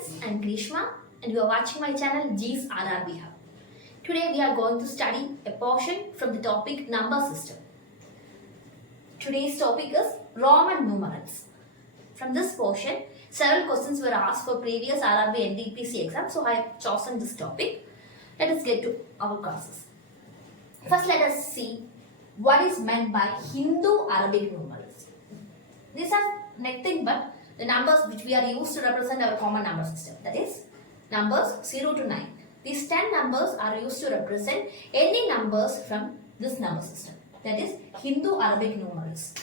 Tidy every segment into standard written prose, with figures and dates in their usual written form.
friends, I am Greeshma and you are watching my channel G's RRB Hub. Today we are going to study a portion from the topic number system. Today's topic is Roman numerals. From this portion, several questions were asked for previous RRB and ntpc exams, so I have chosen this topic. Let us get to our classes. First, let us see what is meant by Hindu-Arabic numerals. These are nothing but the numbers which we are used to represent our common number system, that is numbers 0 to 9. These 10 numbers are used to represent any numbers from this number system, that is Hindu-Arabic numerals.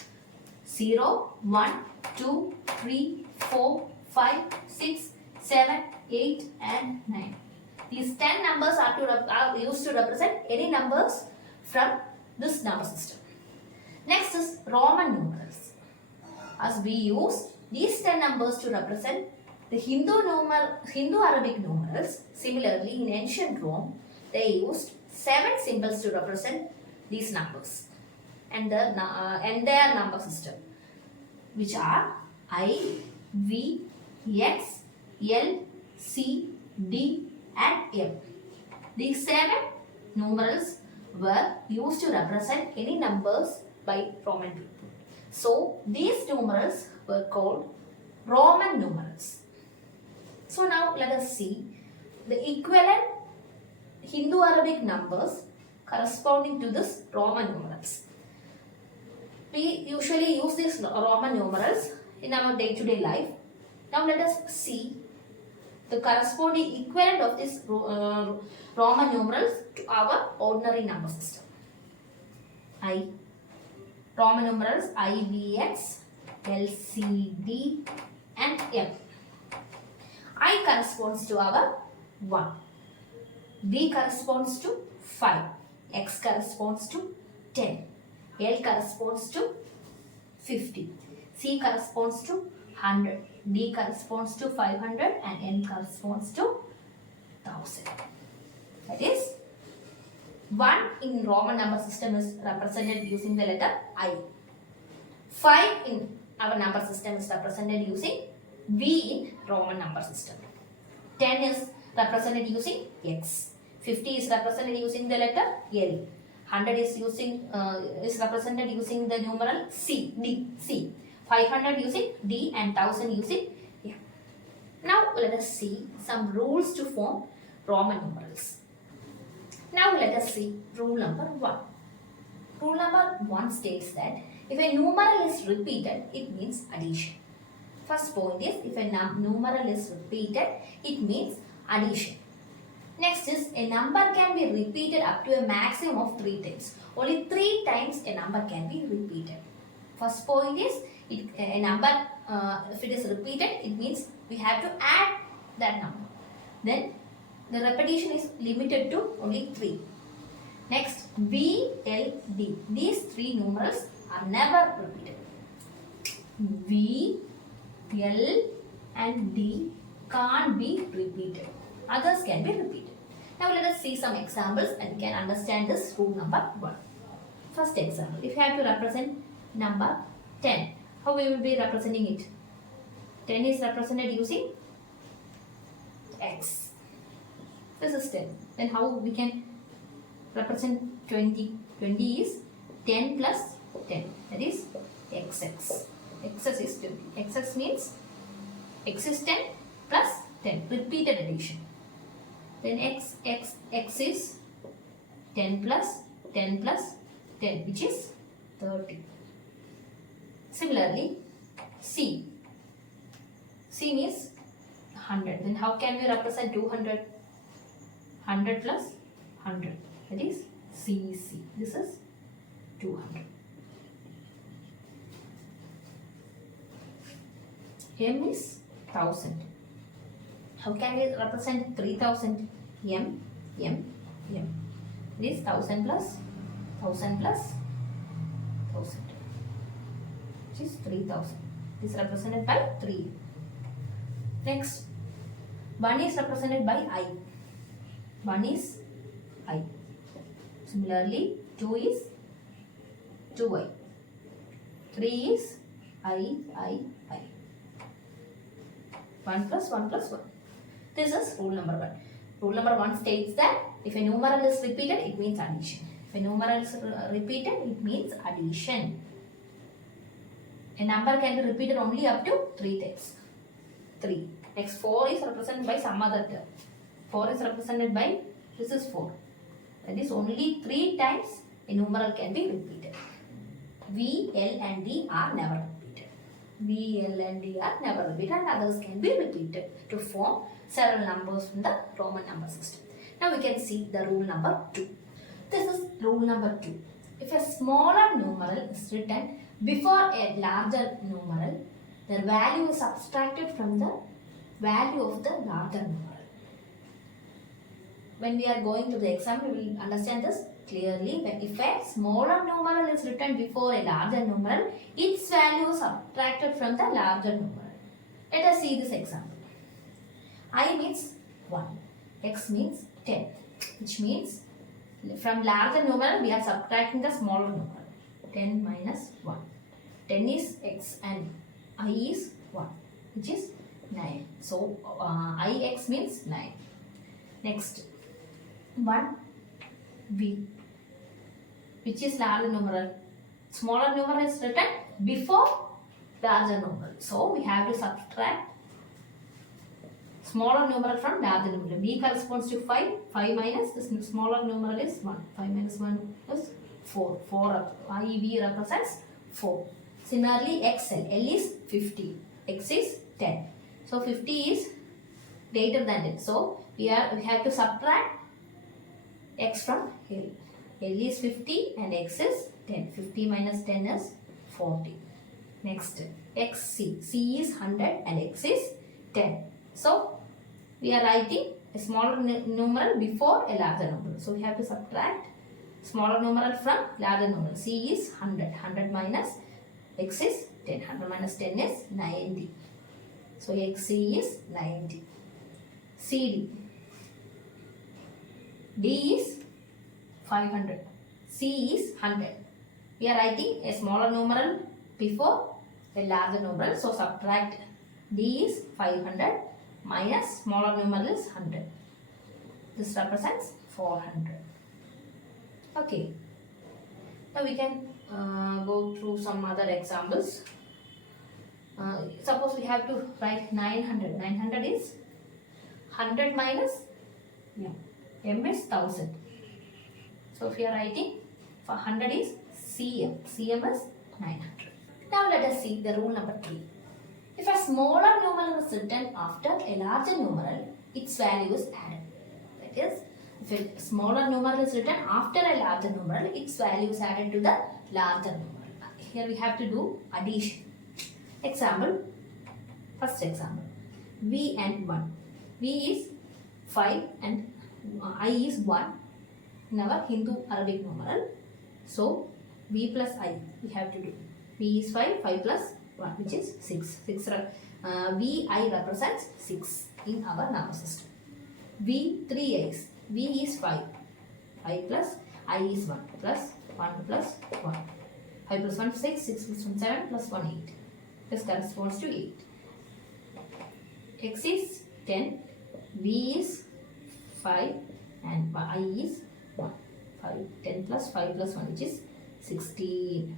0, 1, 2, 3, 4, 5, 6, 7, 8 and 9. These 10 numbers are used to represent any numbers from this number system. Next is Roman numerals. As we use these 10 numbers to represent the Hindu-Arabic numerals, similarly in ancient Rome, they used 7 symbols to represent these numbers and the entire number system, which are I, V, X, L, C, D and M. These 7 numerals were used to represent any numbers by Roman people. So these numerals were called Roman numerals. So now let us see the equivalent Hindu-Arabic numbers corresponding to this Roman numerals. We usually use these Roman numerals in our day-to-day life. Now let us see the corresponding equivalent of this Roman numerals to our ordinary number system. Roman numerals I, V, X, L, C, D and M. I corresponds to our 1. V corresponds to 5. X corresponds to 10. L corresponds to 50. C corresponds to 100. D corresponds to 500 and N corresponds to 1000. That is, 1 in Roman number system is represented using the letter I. 5 in our number system is represented using V in Roman number system. 10 is represented using X. 50 is represented using the letter L. 100 is represented using the numeral C. 500 using D and 1000 using M. Now let us see some rules to form Roman numerals. Now let us see rule number 1. Rule number 1 states that if a numeral is repeated, it means addition. First point is, if a numeral is repeated, it means addition. Next is, a number can be repeated up to a maximum of 3 times. Only 3 times a number can be repeated. First point is, a number, if it is repeated, it means we have to add that number. Then the repetition is limited to only 3. Next, V, L, D. These 3 numerals are never repeated. V, L and D can't be repeated. Others can be repeated. Now let us see some examples and can understand this rule number 1. First example, if you have to represent number 10, how we will be representing it? 10 is represented using X. This is 10. Then how we can represent 20? 20 is 10 plus 10. That is XX. XX is 20. XX means X is 10 plus 10. Repeated addition. Then X is 10 plus 10 plus 10, which is 30. Similarly, C. C means 100. Then how can we represent 200? 100 plus 100. That is CC. This is 200. M is 1000. How can we represent 3000? M. It is 1000 plus 1000 plus 1000, which is 3000. It is represented by 3. Next, 1 is represented by I. 1 is I. Similarly, 2 is 2I. 3 is I. 1 plus 1 plus 1. This is rule number 1. Rule number 1 states that if a numeral is repeated, it means addition. If a numeral is repeated, it means addition. A number can be repeated only up to 3 times. 3. Next 4 is represented by some other term. 4 is represented by, this is 4. That is only 3 times a numeral can be repeated. V, L and D are never repeated. V, L and D are never repeated and others can be repeated to form several numbers from the Roman number system. Now we can see the rule number 2. This is rule number 2. If a smaller numeral is written before a larger numeral, the value is subtracted from the value of the larger numeral. When we are going to the example, we will understand this clearly. If a smaller numeral is written before a larger numeral, its value is subtracted from the larger numeral. Let us see this example. I means 1, x means 10, which means from larger numeral we are subtracting the smaller numeral. 10 minus 1. 10 is x and I is 1, which is 9. So ix means 9. Next 1 b, which is larger numeral. Smaller numeral is written before larger numeral. So we have to subtract smaller numeral from larger numeral. B corresponds to 5. 5 minus the smaller numeral is 1. 5 minus 1 is 4. 4 IV represents 4. Similarly, XL. L is 50. X is 10. So 50 is greater than 10. So we have to subtract X from L. L is 50 and X is 10. 50 minus 10 is 40. Next, XC. C is 100 and X is 10. So we are writing a smaller numeral before a larger numeral. So we have to subtract smaller numeral from larger numeral. C is 100. 100 minus X is 10. 100 minus 10 is 90. So XC is 90. CD. D is 500. C is 100. We are writing a smaller numeral before a larger numeral. So subtract D is 500 minus smaller numeral is 100. This represents 400. Okay. Now we can go through some other examples. Suppose we have to write 900. 900 is 100 minus M is 1000. So if we are writing for 100 is CM. CM is 900. Now let us see the rule number 3. If a smaller numeral is written after a larger numeral, its value is added. That is, if a smaller numeral is written after a larger numeral, its value is added to the larger numeral. Here we have to do addition. Example, first example, V and 1. V is 5 and I is 1 in our Hindu Arabic numeral. So V plus I we have to do. V is 5, 5 plus 1 which is 6. VI represents 6 in our number system. V 3Is. V is 5. 5 plus I is 1 plus 1 plus 1. 5 plus 1 6, 6 plus 1 7 plus 1 8. This corresponds to 8. X is 10. V is 5 and I is 1. 5, 10 plus 5 plus 1 which is 16.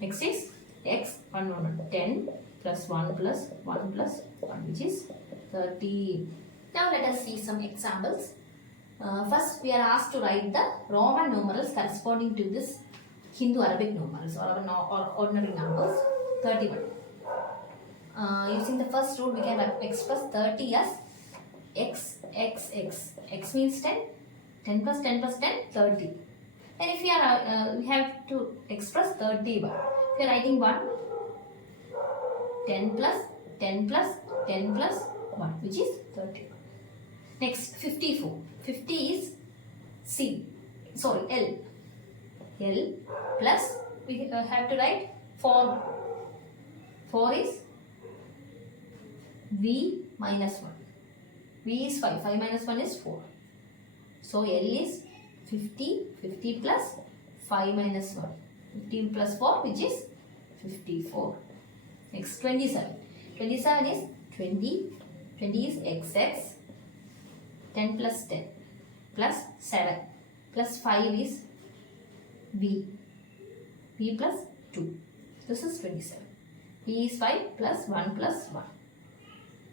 Next is X 10 plus 1 plus 1 plus 1 which is 13. Now let us see some examples. First we are asked to write the Roman numerals corresponding to this Hindu Arabic numerals or ordinary numbers. 31. Using the first rule we can express 30 as X. X means 10. 10 plus 10 plus 10, 30. And if we have to express 30 by. If we are writing 1, 10 plus 10 plus 10 plus 1 which is 30. Next 54. 50 is L. L plus we have to write 4. 4 is V minus 1. V is 5. 5 minus 1 is 4. So L is 50. 50 plus 5 minus 1. 15 plus 4 which is 54. Next 27. 27 is 20. 20 is xx. 10 plus 10 plus 7 plus 5 is v. v plus 2. This is 27. v is 5 plus 1 plus 1.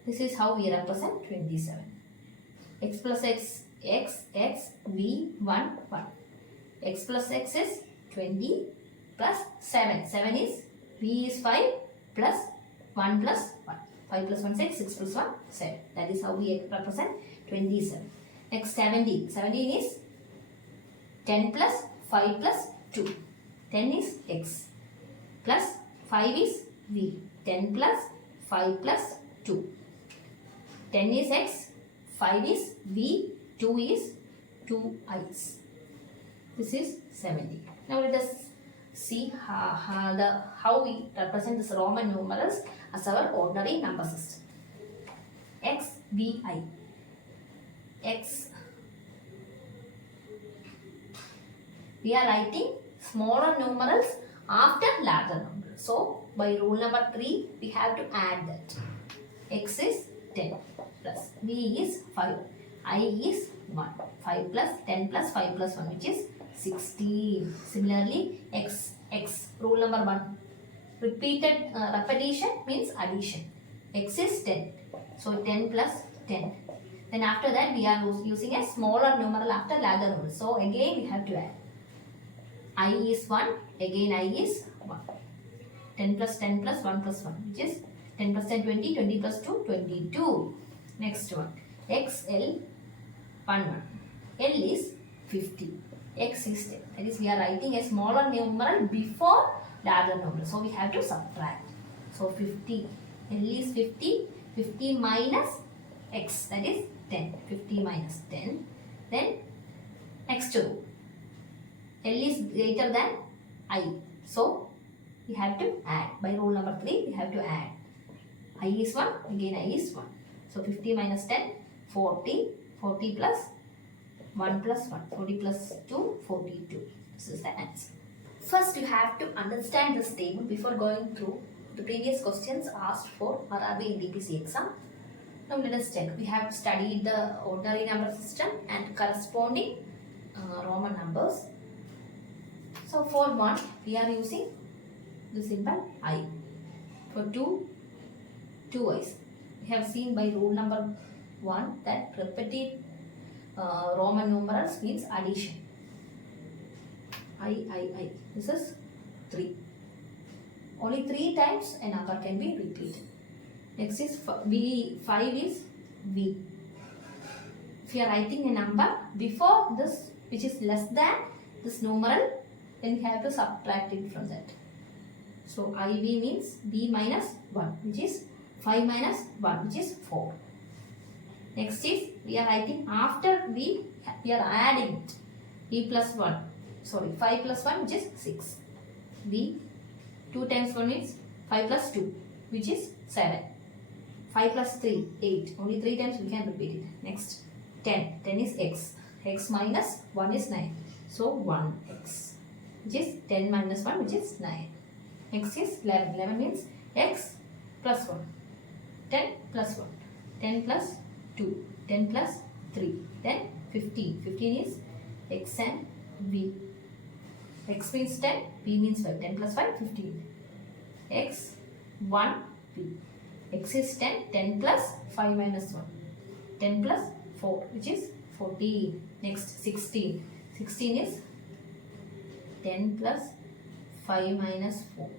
This is how we represent 27. x plus x, v, 1, 1. x plus x is 20 plus 7. 7 is, v is 5 plus 1 plus 1. 5 plus 1 is 6, 6 plus 1 7. That is how we represent 27. Next 17. 17 is 10 plus 5 plus 2. 10 is x plus 5 is v. 10 plus 5 plus 2. 10 is x, 5 is v, 2 is 2i's. This is 70. Now let us see how we represent this Roman numerals as our ordinary number system. X, v, I. X. We are writing smaller numerals after larger numerals. So by rule number 3, we have to add that. X is 10 plus v is 5. I is 1. 5 plus 10 plus 5 plus 1, which is 16. Similarly, x. Rule number 1. Repeated repetition means addition. X is 10. So 10 plus 10. Then after that, we are using a smaller numeral after larger numeral. So again, we have to add. I is 1. Again, I is 1. 10 plus 10 plus 1 plus 1, which is 10 plus 10, 20. 20 plus 2, 22. Next one. X, L, 1, 1. L is 50. X is 10. That is, we are writing a smaller numeral before larger numeral. So we have to subtract. So 50. L is 50. 50 minus x. That is 10. 50 minus 10. Then next row. L is greater than I. So we have to add. By rule number 3, we have to add. I is 1. Again I is 1. So 50 minus 10, 40. 40 plus 1 plus 1. 40 plus 2, 42. This is the answer. First, you have to understand this table before going through the previous questions asked for RRB ntpc exam. Now let us check. We have studied the ordinary number system and corresponding Roman numbers. So for 1, we are using the symbol I. For 2, 2i's. We have seen by rule number 1 that repeated Roman numerals means addition. I. This is 3. Only 3 times a number can be repeated. Next is v. 5 is v. If you are writing a number before this which is less than this numeral, then we have to subtract it from that. So IV means v minus 1, which is 5 minus 1, which is 4. Next is we are writing after v, we are adding it. V plus 1. Sorry, 5 plus 1, which is 6. V, 2 times 1 is 5 plus 2, which is 7. 5 plus 3, 8. Only 3 times we can repeat it. Next, 10. 10 is x. X minus 1 is 9. So 1x, which is 10 minus 1, which is 9. Next is 11. 11 means x plus 1. 10 plus 1. 10 plus 2. 10 plus 3. Then 15. 15 is x and v. X means 10, v means 5. 10 plus 5, 15. X, 1, v. X is 10, 10 plus 5 minus 1. 10 plus 4, which is 14. Next, 16. 16 is 10 plus 5 minus 4.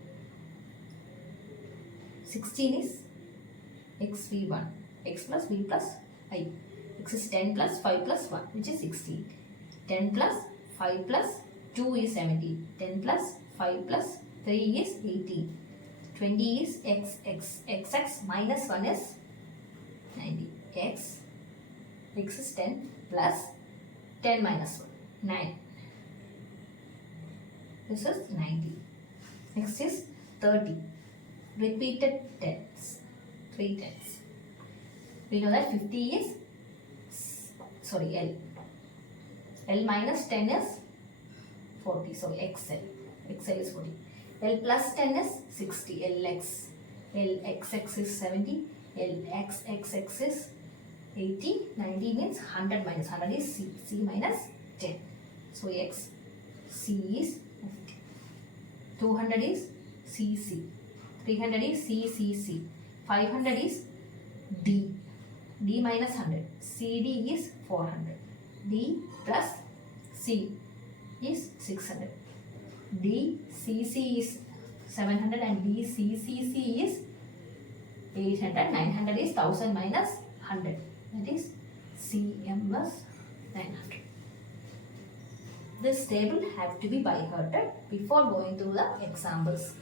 16 is xv1. X plus v plus I. X is 10 plus 5 plus 1, which is 16. 10 plus 5 plus 2 is 17. 10 plus 5 plus 3 is 18. 20 is x minus 1 is 90. X is 10 plus 10 minus 1, 9. This is 90. Next is 30. Repeated tens, 3 tens. We know that 50 is, L. L minus 10 is 40. So XL. XL is 40. L plus 10 is 60. LX. LXX is 70. L. X is 80. 90 means 100 minus 100 is C. C minus 10. So X, C is 50. 200 is CC. 300 is CCC. 500 is D. D minus 100. CD is 400. D plus C is 600. DCC is 700 and DCCC is 800. 900 is 1000 minus 100. That is CM was 900. This table has to be by hearted before going through the examples.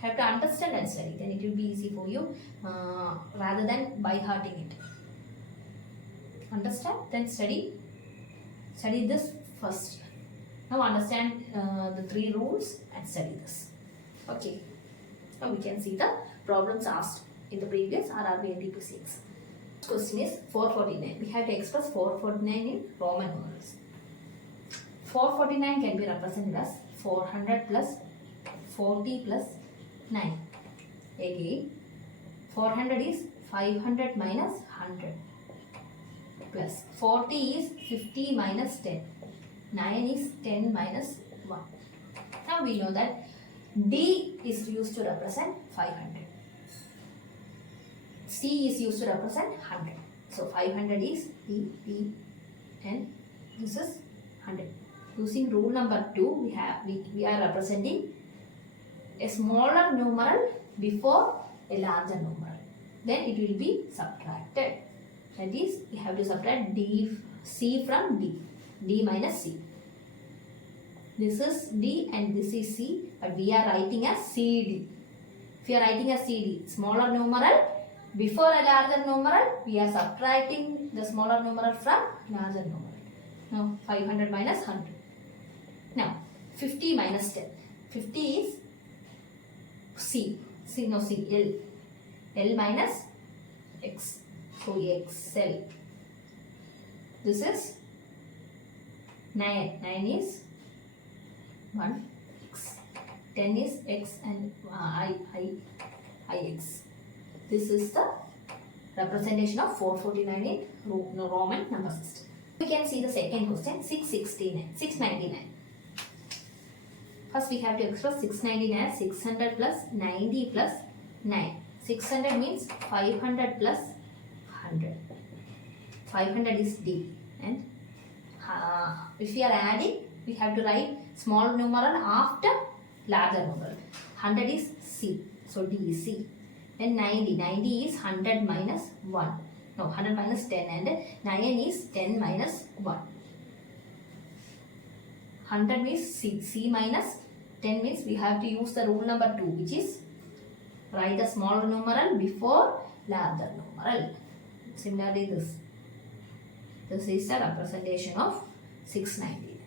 Have to understand and study, then it will be easy for you rather than by hearting it. Understand, then study this first. Now understand the 3 rules and study this. Okay, now we can see the problems asked in the previous RRB ntpc. Question is 449. We have to express 449 in Roman numerals. 449 can be represented as 400 plus 40 plus 9. Again, 400 is 500 minus 100 plus 40 is 50 minus 10. 9 is 10 minus 1. Now we know that D is used to represent 500. C is used to represent 100. So 500 is D and this is 100. Using rule number 2, we are representing a smaller numeral before a larger numeral. Then it will be subtracted. That is, we have to subtract C from D. D minus C. This is D and this is C, but we are writing as CD. If you are writing as CD, smaller numeral before a larger numeral, we are subtracting the smaller numeral from larger numeral. Now 500 minus 100. Now 50 minus 10. 50 is C. L minus X. So XL. This is 9. 9 is 1 X. 10 is X and IX. This is the representation of 449 in Roman number system. We can see the second question, 699. First we have to express 699 as 600 plus 90 plus 9. 600 means 500 plus 100. 500 is D. And if we are adding, we have to write small numeral after larger numeral. 100 is C. So D is C. Then 90. 90 is 100 minus 1. No, 100 minus 10 and 9 is 10 minus 1. 100 means C. C minus 10 means we have to use the rule number 2, which is write the smaller numeral before larger numeral. Similarly this. This is the representation of 690.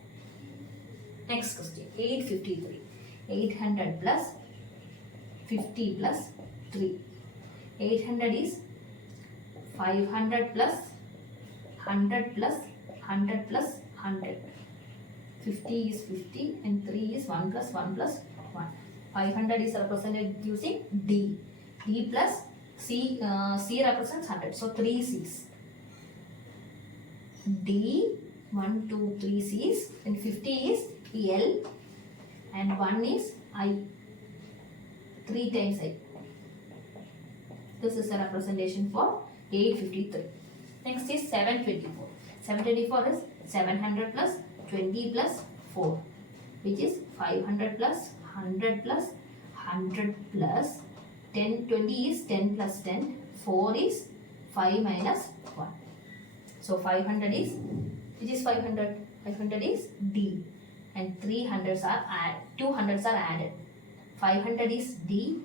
Next question, 853. 800 plus 50 plus 3. 800 is 500 plus 100 plus 100 plus 100. 50 is 50 and 3 is 1 plus 1 plus 1. 500 is represented using D. D plus C, C represents 100. So 3 C's. D, 1, 2, 3 C's and 50 is L and 1 is I. 3 times I. This is a representation for 853. Next is 724. 724 is 700 plus 20 plus 4, which is 500 plus 100 plus 100 plus 10. 20 is 10 plus 10. 4 is 5 minus 1. So 500 is, which is 500? 500 is D. And 200s are added. 500 is D.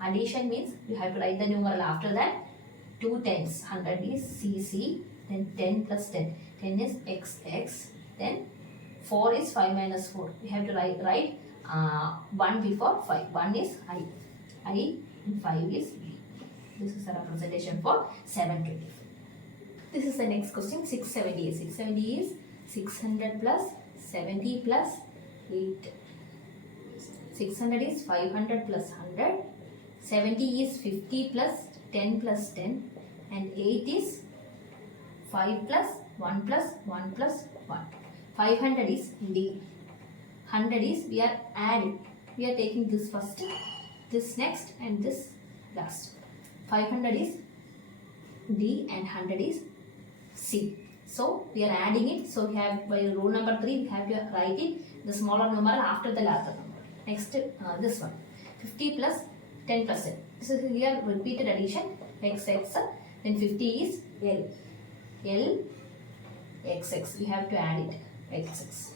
Addition means you have to write the numeral after that. 2 tens. 100 is CC. Then 10 plus 10. 10 is XX. Then 4 is 5 minus 4. We have to write 1 before 5. 1 is I. I and 5 is B. This is a representation for 724. This is the next question, 670. 670 is 600 plus 70 plus 8. 600 is 500 plus 100 70 is 50 plus 10 plus 10, and 8 is 5 plus 1 plus 1 plus 1. 500 is D. 100 is we are adding. We are taking this first, this next, and this last. 500 is D and 100 is C. So we are adding it. So we have by rule number 3 we have to write it the smaller number after the larger number. Next this one, 50 plus 10 plus 10. This is here repeated addition, x. Then 50 is L x. We have to add it x.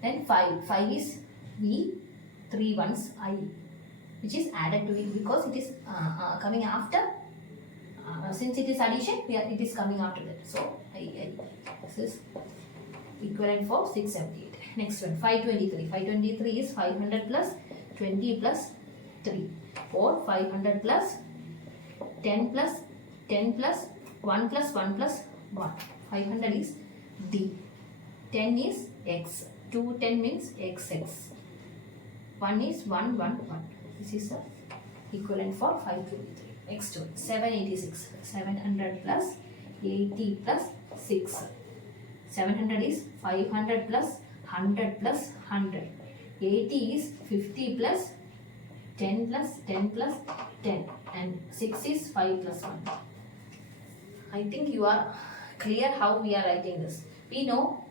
Then 5 is V, 3 ones I, which is added to it because it is coming after. Since it is addition, it is coming after that. So I. This is equivalent for 678. Next one, 523. 523 is 500 plus 20 plus 3, or 500 plus 10 plus 10 plus 1 plus 1 plus 1. 500 is D. 10 is X. 2 10 means XX. 1 is 1 1 1. This is the equivalent for 523. Next one, 786. 700 plus 80 plus 6. 700 is 500 plus 100 plus 100. 80 is 50 plus 10 plus 10 plus 10. And 6 is 5 plus 1. I think you are clear how we are writing this. We know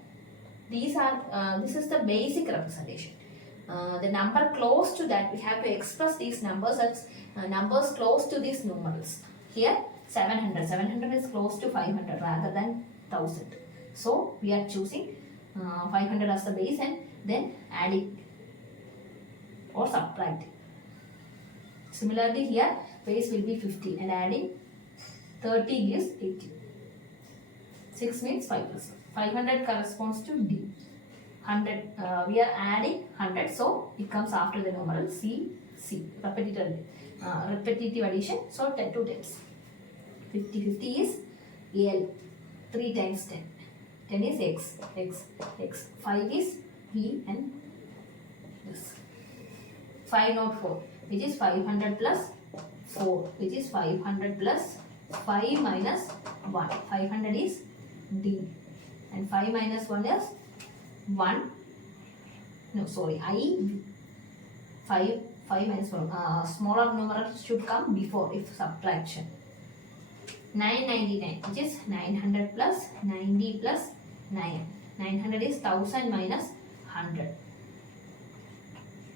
these are, this is the basic representation. The number close to that, we have to express these numbers as numbers close to these numerals. Here 700. 700 is close to 500 rather than 1000. So we are choosing 500 as the base and then adding or subtracting. Similarly here base will be 50 and adding 30 gives 80. 6 means 5 plus 1. 500 corresponds to D. 100, we are adding 100, so it comes after the numeral C. Repetitive addition, so 10 to 10s. 50 is L. 3 times 10. 10 is X. 5 is V and this. 504, which is 500 plus 4, which is 500 plus 5 minus 1. 500 is D. And 5 minus 1 is 1. No, sorry, I. 5 minus 1. Smaller numerals should come before if subtraction. 999, which is 900 plus 90 plus 9. 900 is 1000 minus 100.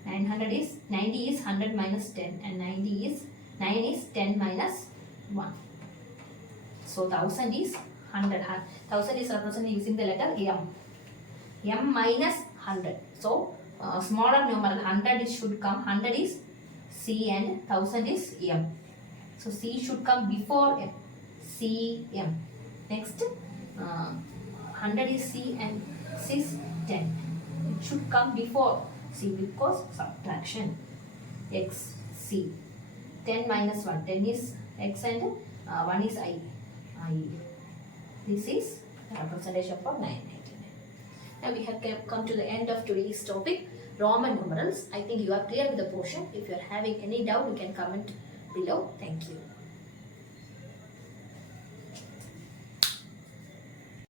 90 is 100 minus 10, and 9 is 10 minus 1. So 1000 is 100. 1000 is represented using the letter M. M minus 100. So smaller numeral 100 should come. 100 is C and 1000 is M. So C should come before M. C M. Next 100 is C and 6 is 10. It should come before C because subtraction. X C. 10 minus 1. 10 is X and 1 is I. This is the representation for 999. Now we have come to the end of today's topic, Roman numerals. I think you are clear with the portion. If you are having any doubt, you can comment below. Thank you.